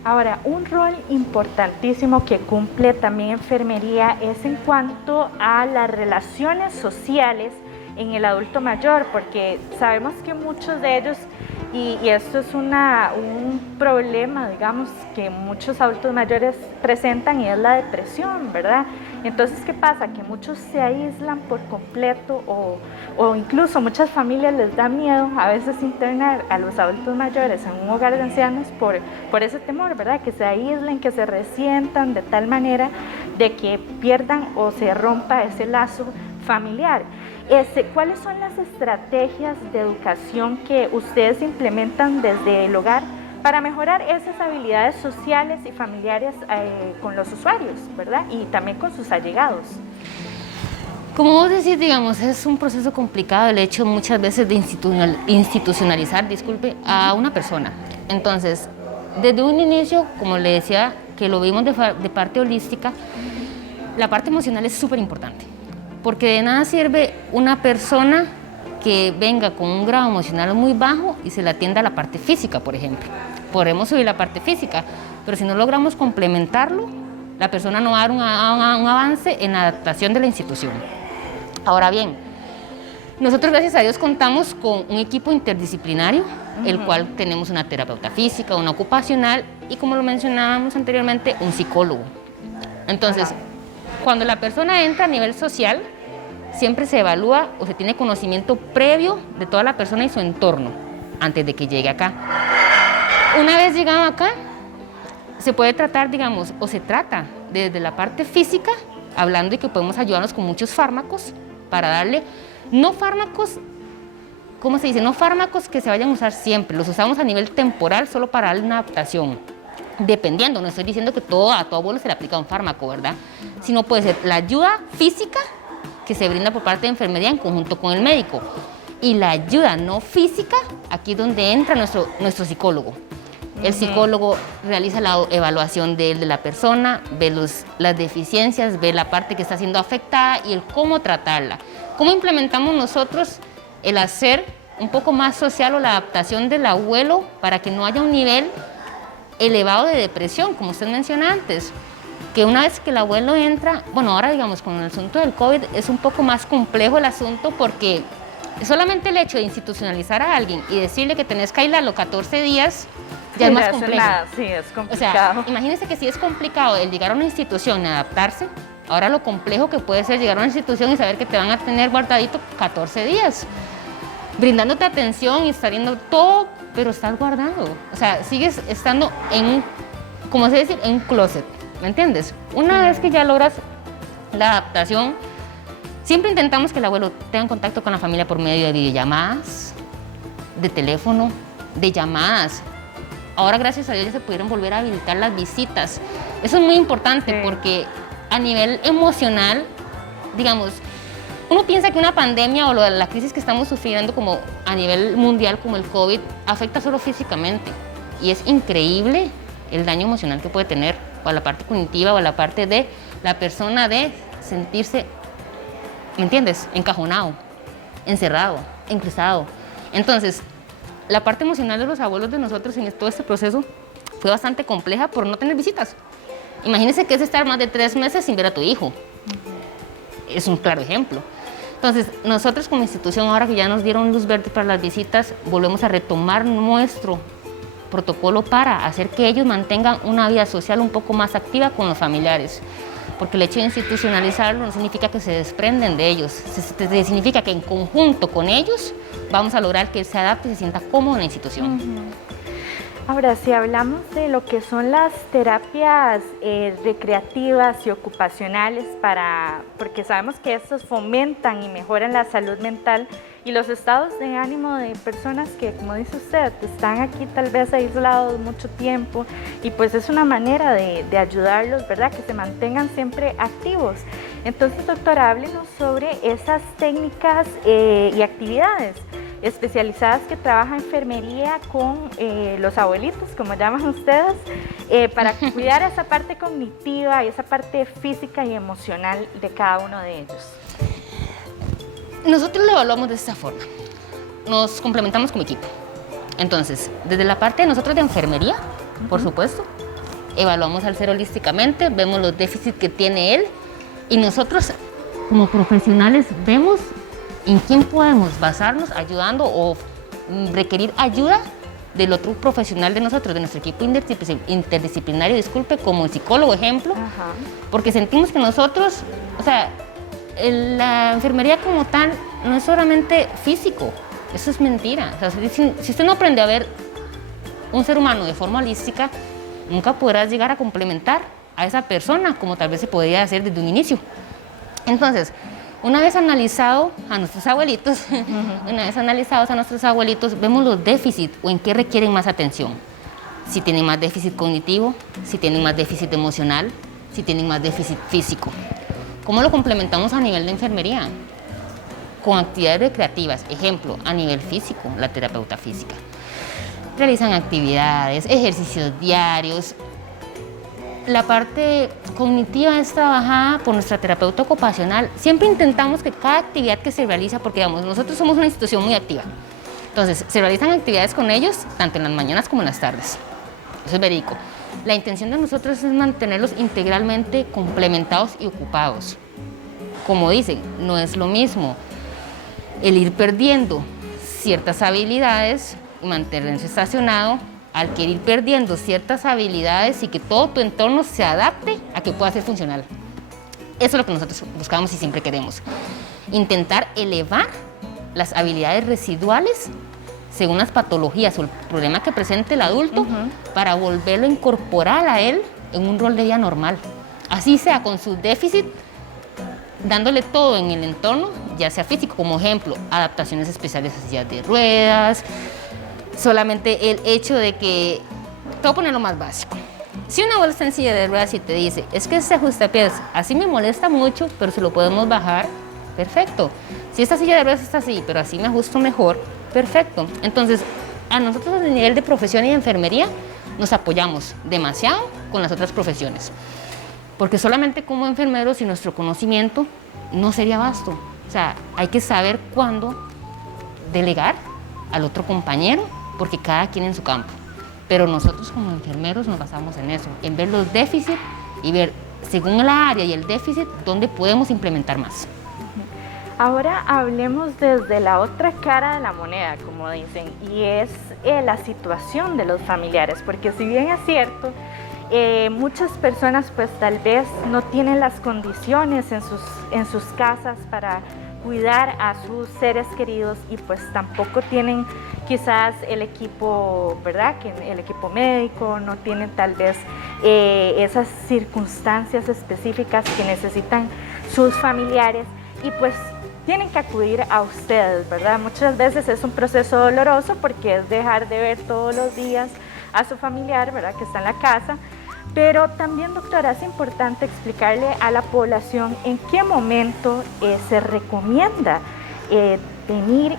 Ahora, un rol importantísimo que cumple también enfermería es en cuanto a las relaciones sociales en el adulto mayor, porque sabemos que muchos de ellos, y esto es un problema, digamos, que muchos adultos mayores presentan, y es la depresión, ¿verdad? Entonces, ¿qué pasa? Que muchos se aíslan por completo o incluso muchas familias les da miedo a veces internar a los adultos mayores en un hogar de ancianos por ese temor, ¿verdad? Que se aíslen, que se resientan de tal manera de que pierdan o se rompa ese lazo familiar. ¿Cuáles son las estrategias de educación que ustedes implementan desde el hogar para mejorar esas habilidades sociales y familiares con los usuarios, ¿verdad? Y también con sus allegados? Como vos decís, digamos, es un proceso complicado el hecho muchas veces de institucionalizar, a una persona. Entonces, desde un inicio, como le decía, que lo vimos de parte holística, la parte emocional es súper importante. Porque de nada sirve una persona que venga con un grado emocional muy bajo y se le atienda la parte física, por ejemplo. Podemos subir la parte física, pero si no logramos complementarlo, la persona no va a dar un avance en la adaptación de la institución. Ahora bien, nosotros gracias a Dios contamos con un equipo interdisciplinario, el cual tenemos una terapeuta física, una ocupacional y, como lo mencionábamos anteriormente, un psicólogo. Entonces, cuando la persona entra a nivel social, siempre se evalúa o se tiene conocimiento previo de toda la persona y su entorno antes de que llegue acá. Una vez llegado acá, se puede tratar, digamos, o se trata desde la parte física, hablando de que podemos ayudarnos con muchos fármacos para darle, no fármacos, ¿cómo se dice? No fármacos que se vayan a usar siempre, los usamos a nivel temporal solo para darle una adaptación. Dependiendo, no estoy diciendo que a todo abuelo se le aplica un fármaco, ¿verdad? Sino puede ser la ayuda física que se brinda por parte de enfermería en conjunto con el médico. Y la ayuda no física, aquí es donde entra nuestro psicólogo. El psicólogo realiza la evaluación de la persona, ve las deficiencias, ve la parte que está siendo afectada y el cómo tratarla. ¿Cómo implementamos nosotros el hacer un poco más social o la adaptación del abuelo para que no haya un nivel elevado de depresión, como usted menciona antes? Que una vez que el abuelo entra, bueno, ahora digamos con el asunto del COVID es un poco más complejo el asunto porque solamente el hecho de institucionalizar a alguien y decirle que tenés que aislarlo 14 días ya es más complejo. Sí, es complicado. O sea, imagínense que si es complicado el llegar a una institución y adaptarse, ahora lo complejo que puede ser llegar a una institución y saber que te van a tener guardadito 14 días, brindándote atención y estar viendo todo, pero estás guardado. O sea, sigues estando en, como se dice, en un closet, ¿me entiendes? Una vez que ya logras la adaptación, siempre intentamos que el abuelo tenga contacto con la familia por medio de videollamadas, de teléfono, de llamadas. Ahora, gracias a Dios, ya se pudieron volver a habilitar las visitas. Eso es muy importante porque a nivel emocional, digamos, uno piensa que una pandemia o la crisis que estamos sufriendo como a nivel mundial como el COVID afecta solo físicamente y es increíble el daño emocional que puede tener o a la parte cognitiva o a la parte de la persona de sentirse, ¿me entiendes? Encajonado, encerrado, enclosado. Entonces, la parte emocional de los abuelos de nosotros en todo este proceso fue bastante compleja por no tener visitas. Imagínense que es estar más de 3 meses sin ver a tu hijo. Es un claro ejemplo. Entonces, nosotros como institución, ahora que ya nos dieron luz verde para las visitas, volvemos a retomar nuestro protocolo para hacer que ellos mantengan una vida social un poco más activa con los familiares. Porque el hecho de institucionalizarlo no significa que se desprenden de ellos, significa que en conjunto con ellos vamos a lograr que él se adapte y se sienta cómodo en la institución. Ahora, si hablamos de lo que son las terapias recreativas y ocupacionales, porque sabemos que estos fomentan y mejoran la salud mental y los estados de ánimo de personas que, como dice usted, están aquí tal vez aislados mucho tiempo, y pues es una manera de ayudarlos, ¿verdad?, que se mantengan siempre activos. Entonces, doctora, háblenos sobre esas técnicas y actividades especializadas que trabaja enfermería con los abuelitos, como llaman ustedes, para cuidar esa parte cognitiva y esa parte física y emocional de cada uno de ellos. Nosotros lo evaluamos de esta forma, nos complementamos como equipo. Entonces, desde la parte de nosotros de enfermería, por supuesto, evaluamos al ser holísticamente, vemos los déficits que tiene él, y nosotros como profesionales vemos en quién podemos basarnos ayudando o requerir ayuda del otro profesional de nosotros, de nuestro equipo interdisciplinario, disculpe, como el psicólogo, ejemplo, porque sentimos que nosotros, o sea, la enfermería como tal no es solamente físico, eso es mentira. O sea, si usted no aprende a ver un ser humano de forma holística, nunca podrás llegar a complementar a esa persona como tal vez se podría hacer desde un inicio. Entonces, una vez analizado a nuestros abuelitos, vemos los déficits o en qué requieren más atención. Si tienen más déficit cognitivo, si tienen más déficit emocional, si tienen más déficit físico. ¿Cómo lo complementamos a nivel de enfermería? Con actividades recreativas, ejemplo, a nivel físico, la terapeuta física. Realizan actividades, ejercicios diarios. La parte cognitiva es trabajada por nuestra terapeuta ocupacional. Siempre intentamos que cada actividad que se realiza, porque digamos, nosotros somos una institución muy activa, entonces se realizan actividades con ellos, tanto en las mañanas como en las tardes. Eso es verídico. La intención de nosotros es mantenerlos integralmente complementados y ocupados. Como dicen, no es lo mismo el ir perdiendo ciertas habilidades y mantenerse estacionado al que ir perdiendo ciertas habilidades y que todo tu entorno se adapte a que pueda ser funcional. Eso es lo que nosotros buscamos y siempre queremos. Intentar elevar las habilidades residuales según las patologías o el problema que presente el adulto para volverlo a incorporar a él en un rol de vida normal. Así sea con su déficit, dándole todo en el entorno, ya sea físico, como ejemplo, adaptaciones especiales a sillas de ruedas, solamente el hecho de que, te voy a poner lo más básico. Si una bolsa en silla de ruedas y te dice, es que ese ajustapiés así me molesta mucho, pero si lo podemos bajar, perfecto. Si esta silla de ruedas está así, pero así me ajusto mejor, perfecto. Entonces, a nosotros a nivel de profesión y de enfermería, nos apoyamos demasiado con las otras profesiones. Porque solamente como enfermeros y nuestro conocimiento no sería vasto. O sea, hay que saber cuándo delegar al otro compañero, porque cada quien en su campo. Pero nosotros como enfermeros nos basamos en eso, en ver los déficits y ver, según la área y el déficit, dónde podemos implementar más. Ahora hablemos desde la otra cara de la moneda, como dicen, y es la situación de los familiares, porque si bien es cierto, muchas personas pues tal vez no tienen las condiciones en sus casas para cuidar a sus seres queridos y pues tampoco tienen quizás el equipo, ¿verdad? Que el equipo médico, no tienen tal vez esas circunstancias específicas que necesitan sus familiares y pues tienen que acudir a ustedes, ¿verdad? Muchas veces es un proceso doloroso porque es dejar de ver todos los días a su familiar, ¿verdad? Que está en la casa. Pero también, doctora, es importante explicarle a la población en qué momento se recomienda venir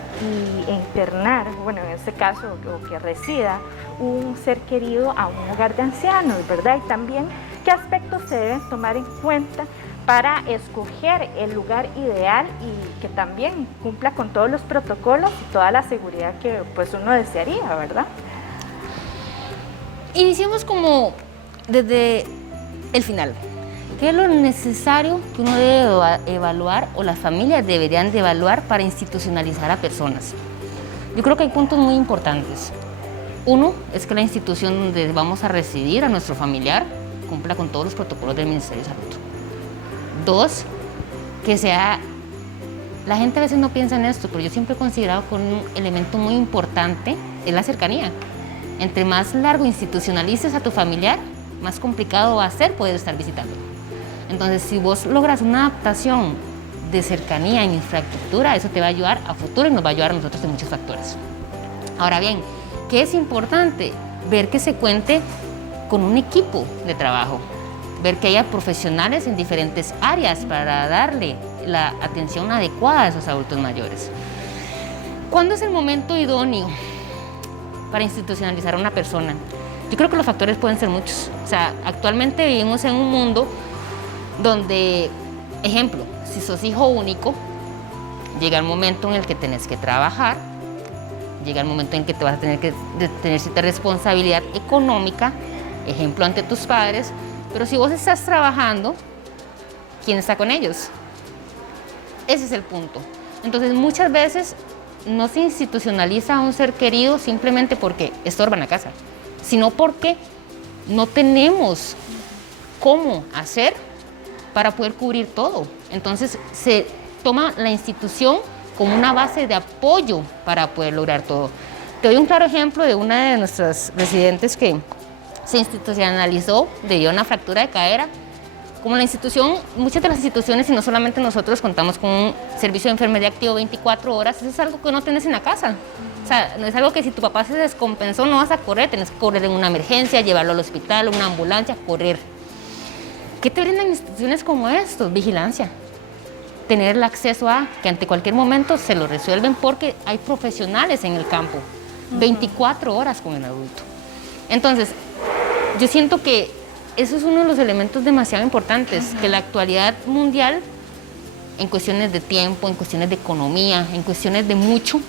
e internar, bueno, en este caso, o que resida un ser querido a un hogar de ancianos, ¿verdad? Y también qué aspectos se deben tomar en cuenta para escoger el lugar ideal y que también cumpla con todos los protocolos y toda la seguridad que pues uno desearía, ¿verdad? Iniciemos como desde el final. ¿Qué es lo necesario que uno debe evaluar o las familias deberían de evaluar para institucionalizar a personas? Yo creo que hay puntos muy importantes. Uno es que la institución donde vamos a residir a nuestro familiar cumpla con todos los protocolos del Ministerio de Salud. Dos, que sea... La gente a veces no piensa en esto, pero yo siempre he considerado que un elemento muy importante es la cercanía. Entre más largo institucionalices a tu familiar, más complicado va a ser poder estar visitándolo. Entonces, si vos logras una adaptación de cercanía en infraestructura, eso te va a ayudar a futuro y nos va a ayudar a nosotros en muchos factores. Ahora bien, ¿qué es importante? Ver que se cuente con un equipo de trabajo, ver que haya profesionales en diferentes áreas para darle la atención adecuada a esos adultos mayores. ¿Cuándo es el momento idóneo para institucionalizar a una persona? Yo creo que los factores pueden ser muchos. O sea, actualmente vivimos en un mundo donde, ejemplo, si sos hijo único, llega el momento en el que tenés que trabajar, llega el momento en que te vas a tener que tener cierta responsabilidad económica, ejemplo, ante tus padres, pero si vos estás trabajando, ¿quién está con ellos? Ese es el punto. Entonces, muchas veces no se institucionaliza a un ser querido simplemente porque estorban la casa, sino porque no tenemos cómo hacer para poder cubrir todo. Entonces, se toma la institución como una base de apoyo para poder lograr todo. Te doy un claro ejemplo de una de nuestras residentes que se institucionalizó debido a una fractura de cadera. Como la institución, muchas de las instituciones, y no solamente nosotros, contamos con un servicio de enfermería activo 24 horas, eso es algo que no tenés en la casa. O sea, no es algo que si tu papá se descompensó no vas a correr, tenés que correr en una emergencia, llevarlo al hospital, una ambulancia, correr. ¿Qué te brindan instituciones como estos? Vigilancia. Tener el acceso a que ante cualquier momento se lo resuelven porque hay profesionales en el campo, 24 horas con el adulto. Entonces, yo siento que eso es uno de los elementos demasiado importantes, que la actualidad mundial, en cuestiones de tiempo, en cuestiones de economía, en cuestiones de mucho,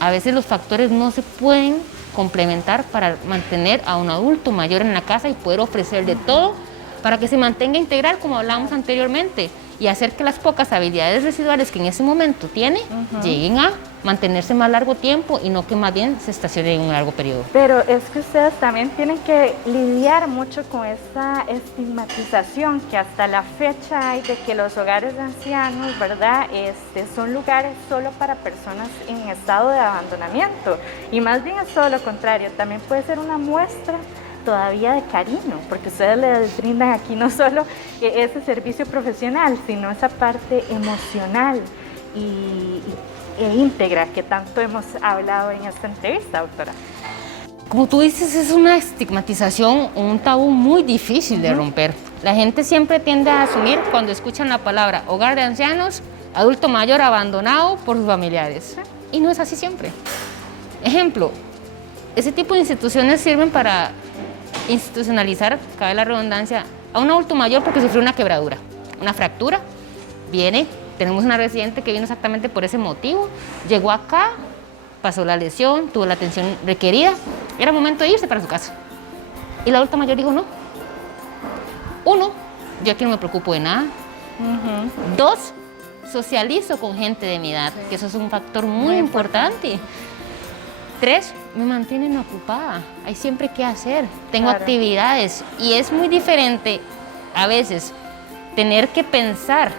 a veces los factores no se pueden complementar para mantener a un adulto mayor en la casa y poder ofrecerle todo para que se mantenga integral, como hablábamos anteriormente, y hacer que las pocas habilidades residuales que en ese momento tiene lleguen a mantenerse más largo tiempo y no que más bien se estacione en un largo periodo. Pero es que ustedes también tienen que lidiar mucho con esa estigmatización que hasta la fecha hay de que los hogares de ancianos, ¿verdad? Son lugares solo para personas en estado de abandonamiento, y más bien es todo lo contrario, también puede ser una muestra todavía de cariño, porque ustedes les brindan aquí no solo ese servicio profesional, sino esa parte emocional e íntegra que tanto hemos hablado en esta entrevista, doctora. Como tú dices, es una estigmatización, un tabú muy difícil de romper. La gente siempre tiende a asumir cuando escuchan la palabra hogar de ancianos, adulto mayor abandonado por sus familiares. Y no es así siempre. Ejemplo, ese tipo de instituciones sirven para institucionalizar, cabe la redundancia, a un adulto mayor porque sufrió una quebradura, una fractura, tenemos una residente que vino exactamente por ese motivo, llegó acá, pasó la lesión, tuvo la atención requerida, era momento de irse para su casa. Y la adulta mayor dijo no. Uno, yo aquí no me preocupo de nada. Dos, socializo con gente de mi edad, que eso es un factor muy importante. Tres, me mantienen ocupada, hay siempre que hacer, tengo actividades, y es muy diferente a veces tener que pensar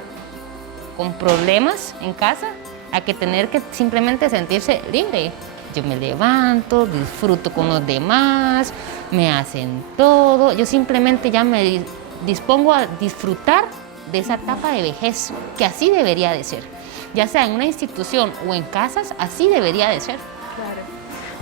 con problemas en casa a que tener que simplemente sentirse libre. Yo me levanto, disfruto con los demás, me hacen todo, yo simplemente ya me dispongo a disfrutar de esa etapa de vejez, que así debería de ser, ya sea en una institución o en casas, así debería de ser. Claro.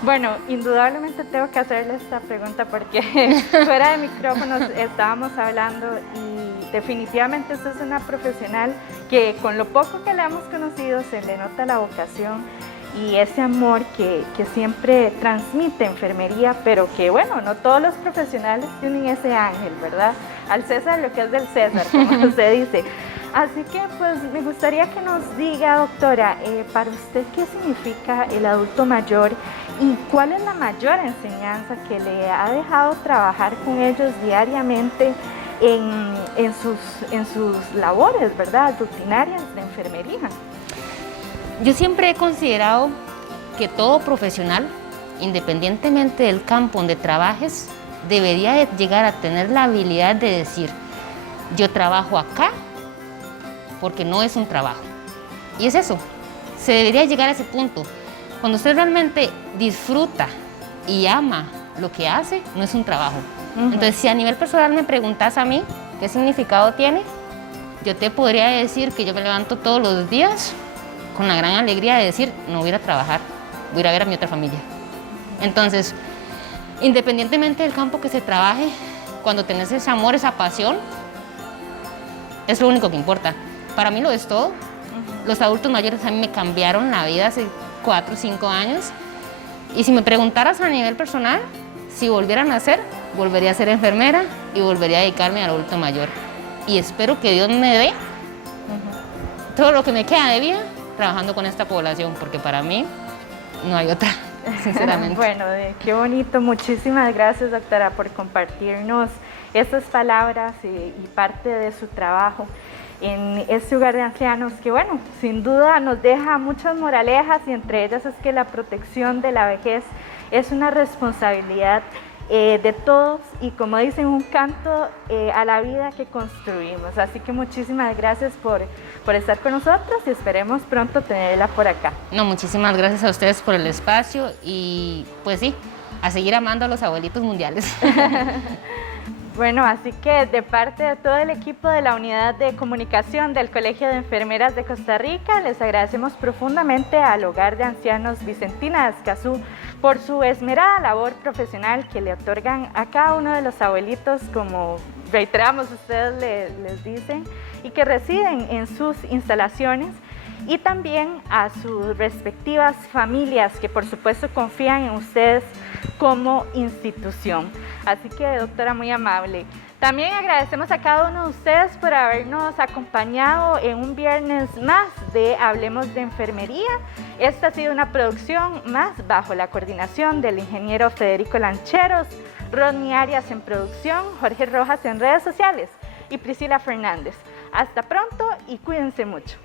Bueno, indudablemente tengo que hacerle esta pregunta porque fuera de micrófonos estábamos hablando y definitivamente usted es una profesional que con lo poco que le hemos conocido se le nota la vocación y ese amor que siempre transmite enfermería, pero que bueno, no todos los profesionales tienen ese ángel, ¿verdad? Al César lo que es del César, como se dice. Así que pues me gustaría que nos diga, doctora, para usted, ¿qué significa el adulto mayor ¿Y cuál es la mayor enseñanza que le ha dejado trabajar con ellos diariamente en sus labores, ¿verdad?, rutinarias de enfermería? Yo siempre he considerado que todo profesional, independientemente del campo donde trabajes, debería de llegar a tener la habilidad de decir, yo trabajo acá porque no es un trabajo. Y es eso, se debería llegar a ese punto. Cuando usted realmente disfruta y ama lo que hace, no es un trabajo. Entonces, si a nivel personal me preguntas a mí qué significado tiene, yo te podría decir que yo me levanto todos los días con la gran alegría de decir, no voy a ir a trabajar, voy a ir a ver a mi otra familia. Entonces, independientemente del campo que se trabaje, cuando tenés ese amor, esa pasión, es lo único que importa. Para mí lo es todo. Los adultos mayores a mí me cambiaron la vida hace 4 o 5 años. Y si me preguntaras a nivel personal, si volviera a nacer, volvería a ser enfermera y volvería a dedicarme al adulto mayor. Y espero que Dios me dé todo lo que me queda de vida trabajando con esta población, porque para mí no hay otra, sinceramente. Bueno, qué bonito. Muchísimas gracias, doctora, por compartirnos estas palabras y parte de su trabajo en este hogar de ancianos que, bueno, sin duda nos deja muchas moralejas, y entre ellas es que la protección de la vejez es una responsabilidad de todos, y como dicen, un canto a la vida que construimos. Así que muchísimas gracias por estar con nosotros y esperemos pronto tenerla por acá. No, muchísimas gracias a ustedes por el espacio y pues sí, a seguir amando a los abuelitos mundiales. Bueno, así que de parte de todo el equipo de la Unidad de Comunicación del Colegio de Enfermeras de Costa Rica, les agradecemos profundamente al Hogar de Ancianos Vicentina de Escazú por su esmerada labor profesional que le otorgan a cada uno de los abuelitos, como reiteramos, ustedes les dicen, y que residen en sus instalaciones, y también a sus respectivas familias que por supuesto confían en ustedes como institución. Así que, doctora, muy amable. También agradecemos a cada uno de ustedes por habernos acompañado en un viernes más de Hablemos de Enfermería. Esta ha sido una producción más bajo la coordinación del ingeniero Federico Lancheros, Rodney Arias en producción, Jorge Rojas en redes sociales y Priscila Fernández. Hasta pronto y cuídense mucho.